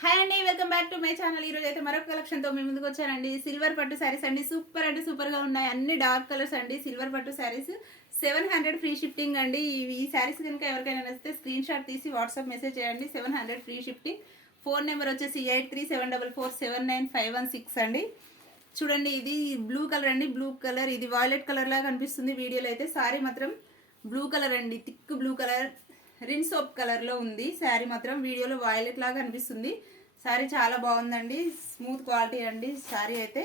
Hi అండి, welcome back to my channel. ఈరోజు అయితే మరొక కలెక్షన్తో మీ ముందుకు వచ్చానండి. సిల్వర్ పట్టు శారీస్ అండి. సూపర్ అంటే సూపర్గా ఉన్నాయి. అన్ని డార్క్ కలర్స్ అండి. సిల్వర్ పట్టు శారీస్ 700 ఫ్రీ షిఫ్టింగ్ అండి. ఈ శారీస్ కనుక ఎవరికైనా నచ్చితే స్క్రీన్ షాట్ తీసి వాట్సాప్ మెసేజ్ చేయండి. 700 ఫ్రీ షిఫ్టింగ్. ఫోన్ నెంబర్ వచ్చేసి 8374479516 అండి. చూడండి, ఇది బ్లూ కలర్ అండి. బ్లూ కలర్, ఇది వాయిలెట్ కలర్ లాగా కనిపిస్తుంది వీడియోలో అయితే. శారీ మాత్రం బ్లూ కలర్ అండి, thick blue colour, Rin soap కలర్లో ఉంది. శారీ మాత్రం వీడియోలో వాయిలెట్ లాగా అనిపిస్తుంది. శారీ చాలా బాగుందండి, స్మూత్ క్వాలిటీ అండి. శారీ అయితే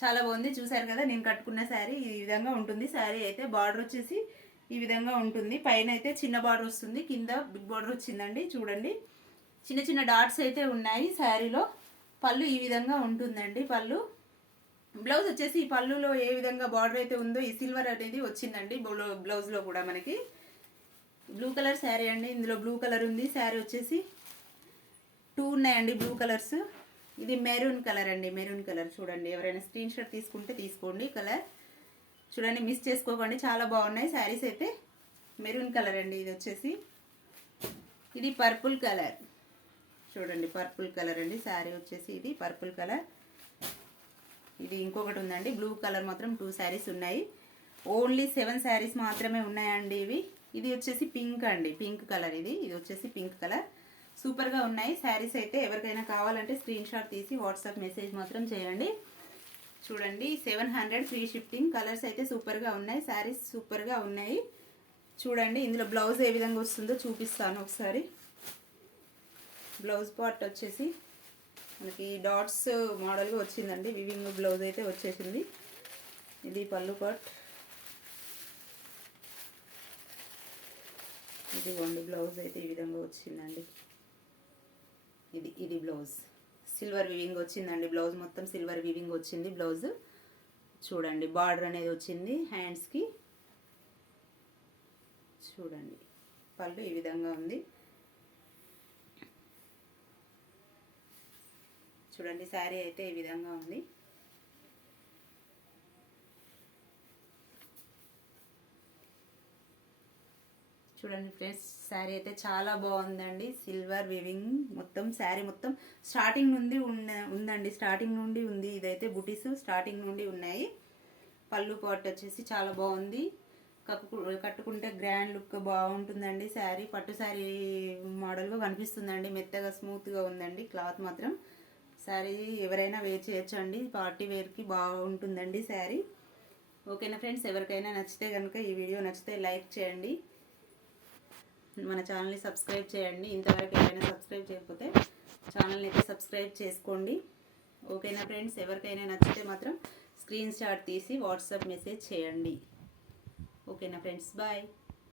చాలా బాగుంది. చూసారు కదా, నేను కట్టుకున్న శారీ ఈ విధంగా ఉంటుంది. శారీ అయితే బార్డర్ వచ్చేసి ఈ విధంగా ఉంటుంది. పైన అయితే చిన్న బార్డర్ వస్తుంది, కింద బిగ్ బార్డర్ వచ్చిందండి. చూడండి, చిన్న చిన్న డాట్స్ అయితే ఉన్నాయి శారీలో. పళ్ళు ఈ విధంగా ఉంటుందండి. పళ్ళు బ్లౌజ్ వచ్చేసి ఈ పళ్ళులో ఏ విధంగా బార్డర్ అయితే ఉందో ఈ సిల్వర్ అనేది వచ్చిందండి బ్లౌజ్లో కూడా. మనకి బ్లూ కలర్ శారీ అండి. ఇందులో బ్లూ కలర్ ఉంది. శారీ వచ్చేసి 2 ఉన్నాయండి బ్లూ కలర్స్. ఇది మెరూన్ కలర్ అండి, మెరూన్ కలర్. చూడండి, ఎవరైనా స్క్రీన్ షాట్ తీసుకుంటే తీసుకోండి. కలర్ చూడండి, మిస్ చేసుకోకండి, చాలా బాగున్నాయి శారీస్ అయితే. మెరూన్ కలర్ అండి. ఇది వచ్చేసి ఇది పర్పుల్ కలర్. చూడండి, పర్పుల్ కలర్ అండి. శారీ వచ్చేసి ఇది పర్పుల్ కలర్. ఇది ఇంకొకటి ఉందండి బ్లూ కలర్. మాత్రం 2 శారీస్ ఉన్నాయి. ఓన్లీ 7 శారీస్ మాత్రమే ఉన్నాయండి ఇవి. ఇది వచ్చేసి పింక్ అండి, పింక్ కలర్. ఇది వచ్చేసి పింక్ కలర్. సూపర్గా ఉన్నాయి శారీస్ అయితే. ఎవరికైనా కావాలంటే స్క్రీన్ షాట్ తీసి వాట్సాప్ మెసేజ్ మాత్రం చేయండి. చూడండి, 700 ఫ్రీ షిఫ్టింగ్. కలర్స్ అయితే సూపర్గా ఉన్నాయి, శారీస్ సూపర్గా ఉన్నాయి. చూడండి, ఇందులో బ్లౌజ్ ఏ విధంగా వస్తుందో చూపిస్తాను ఒకసారి. బ్లౌజ్ పార్ట్ వచ్చేసి మనకి డాట్స్ మోడల్గా వచ్చిందండి. వివింగ్ బ్లౌజ్ అయితే వచ్చేసింది. ఇది పళ్ళు పార్ట్. ఇదిగోండి, బ్లౌజ్ అయితే ఈ విధంగా వచ్చిందండి. ఇది బ్లౌజ్ సిల్వర్ వివింగ్ వచ్చిందండి. బ్లౌజ్ మొత్తం సిల్వర్ వివింగ్ వచ్చింది బ్లౌజ్. చూడండి, బార్డర్ అనేది వచ్చింది హ్యాండ్స్కి. చూడండి, పళ్ళు ఈ విధంగా ఉంది. చూడండి, శారీ అయితే ఈ విధంగా ఉంది. చూడండి ఫ్రెండ్స్, శారీ అయితే చాలా బాగుందండి. సిల్వర్ వివింగ్ మొత్తం శారీ మొత్తం స్టార్టింగ్ నుండి ఉందండి. స్టార్టింగ్ నుండి ఉంది. ఇదైతే బుటీస్ స్టార్టింగ్ నుండి ఉన్నాయి. పళ్ళు పాట్ వచ్చేసి చాలా బాగుంది. కట్టుకుంటే గ్రాండ్ లుక్ బాగుంటుందండి. శారీ పట్టు శారీ మోడల్గా కనిపిస్తుందండి. మెత్తగా స్మూత్గా ఉందండి క్లాత్ మాత్రం. శారీ ఎవరైనా వేర్ చేయొచ్చు అండి. పార్టీ వేర్కి బాగుంటుందండి శారీ. ఓకేనా ఫ్రెండ్స్, ఎవరికైనా నచ్చితే కనుక ఈ వీడియో నచ్చితే లైక్ చేయండి, మన ఛానల్ని సబ్స్క్రైబ్ చేయండి. ఇంతవరకు ఎవరైనా సబ్స్క్రైబ్ చేయకపోతే ఛానల్ని అయితే సబ్స్క్రైబ్ చేసుకోండి. ఓకేనా ఫ్రెండ్స్, ఎవరికైనా నచ్చితే మాత్రం స్క్రీన్ షాట్ తీసి వాట్సాప్ మెసేజ్ చేయండి. ఓకేనా ఫ్రెండ్స్, బాయ్.